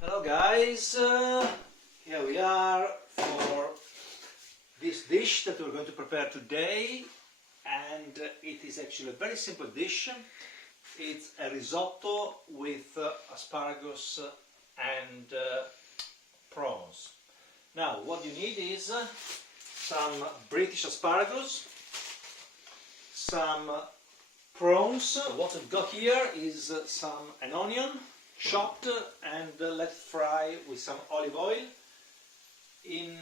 Hello guys, here we are for this dish that we're going to prepare today, and it is actually a very simple dish. It's a risotto with asparagus and prawns. Now what you need is some British asparagus, some prawns. What I've got here is an onion chopped and let fry with some olive oil. In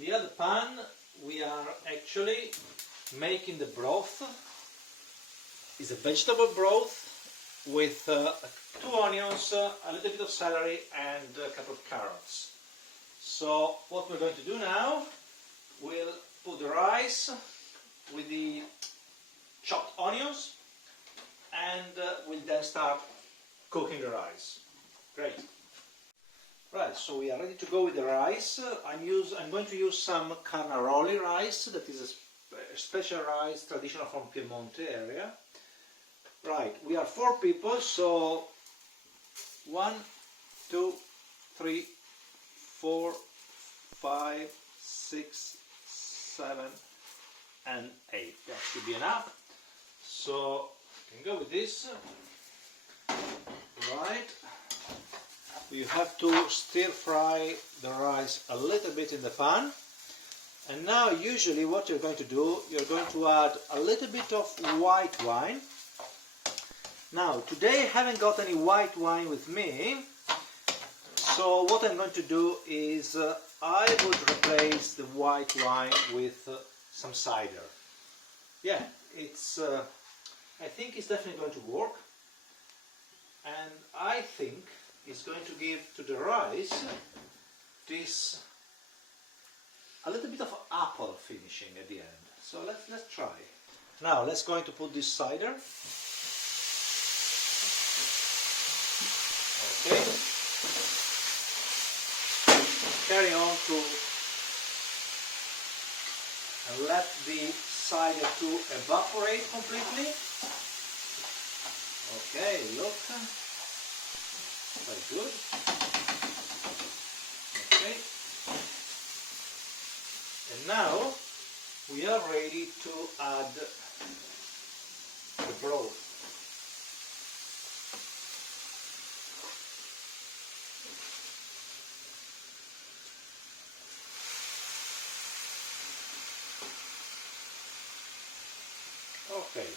the other pan we are actually making the broth. It's a vegetable broth with 2 onions, a little bit of celery and a couple of carrots. So what we're going to do now, we'll put the rice with the chopped onions and we'll then start cooking the rice. Great. Right, so we are ready to go with the rice. I'm going to use some carnaroli rice. That is a special rice, traditional from Piemonte area. Right, we are 4 people, so 1, 2, 3, 4, 5, 6, 7, and 8. That should be enough. So you can go with this. Right, you have to stir fry the rice a little bit in the pan, and now usually what you're going to do, you're going to add a little bit of white wine. Now today I haven't got any white wine with me, so what I'm going to do is I would replace the white wine with some cider. Yeah, I think it's definitely going to work. And I think it's going to give to the rice this a little bit of apple finishing at the end. So let's try. Now let's going to put this cider. Okay. Carry on to and let the cider to evaporate completely. Okay, look, very good. Okay, and now we are ready to add the broth. Okay.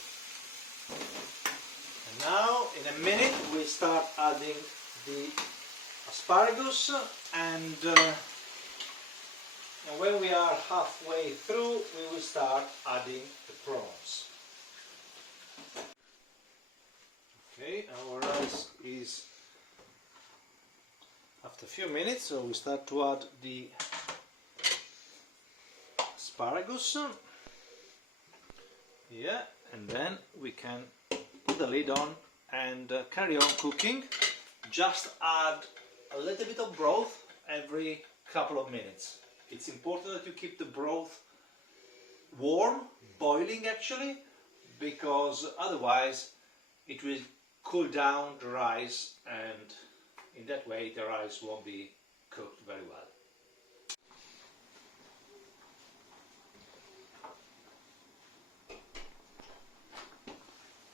Now, in a minute, we start adding the asparagus, and when we are halfway through, we will start adding the prawns. Okay, our rice is after a few minutes, so we start to add the asparagus. Yeah, and then we can put the lid on and carry on cooking. Just add a little bit of broth every couple of minutes. It's important that you keep the broth warm, boiling actually, because otherwise it will cool down the rice, and in that way the rice won't be cooked very well.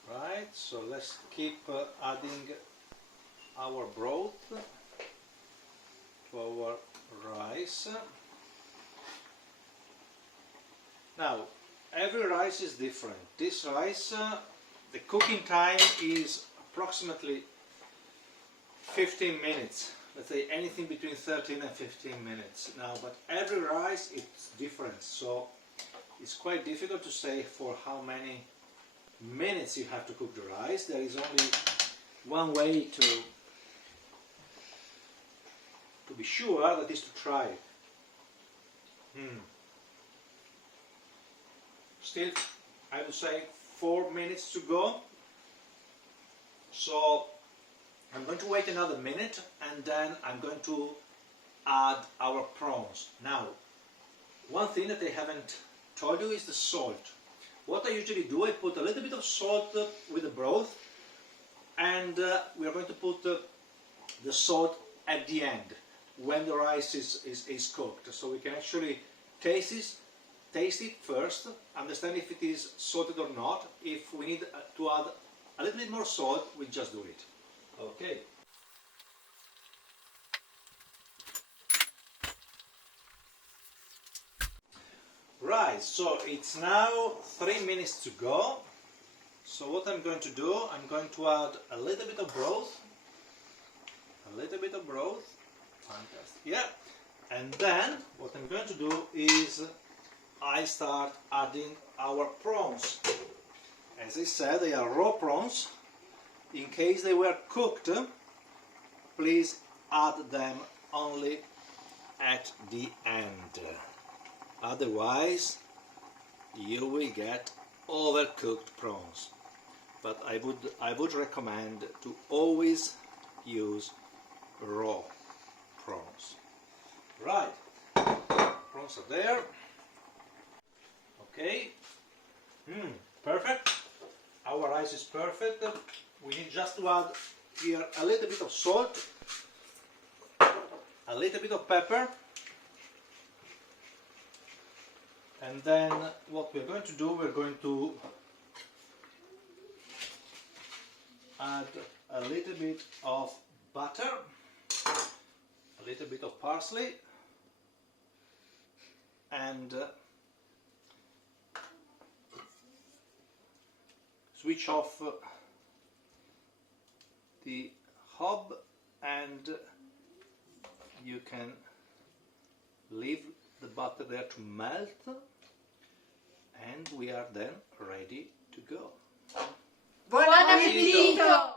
Right, so let's keep adding our broth to our rice. Now, every rice is different. This rice, the cooking time is approximately 15 minutes. Let's say anything between 13 and 15 minutes. Now, but every rice is different, so it's quite difficult to say for how many minutes you have to cook the rice. There is only one way to be sure, that is to try it. Still, I would say 4 minutes to go. So I'm going to wait another minute, and then I'm going to add our prawns. Now, one thing that I haven't told you is the salt. What I usually do, I put a little bit of salt with the broth, and we are going to put the salt at the end when the rice is cooked, so we can actually taste it first, understand if it is salted or not. If we need to add a little bit more salt, we just do it. Okay. Right, so it's now 3 minutes to go. So what I'm going to do, I'm going to add a little bit of broth. Fantastic. Yeah. And then what I'm going to do is I start adding our prawns. As I said, they are raw prawns. In case they were cooked, please add them only at the end. Otherwise, you will get overcooked prawns. But I would recommend to always use raw prawns. Right, prawns are there. Okay, perfect. Our rice is perfect. We need just to add here a little bit of salt, a little bit of pepper, and then what we're going to do, we're going to add a little bit of butter, a little bit of parsley, and switch off the hob, and you can leave the butter there to melt, and we are then ready to go. Buon appetito!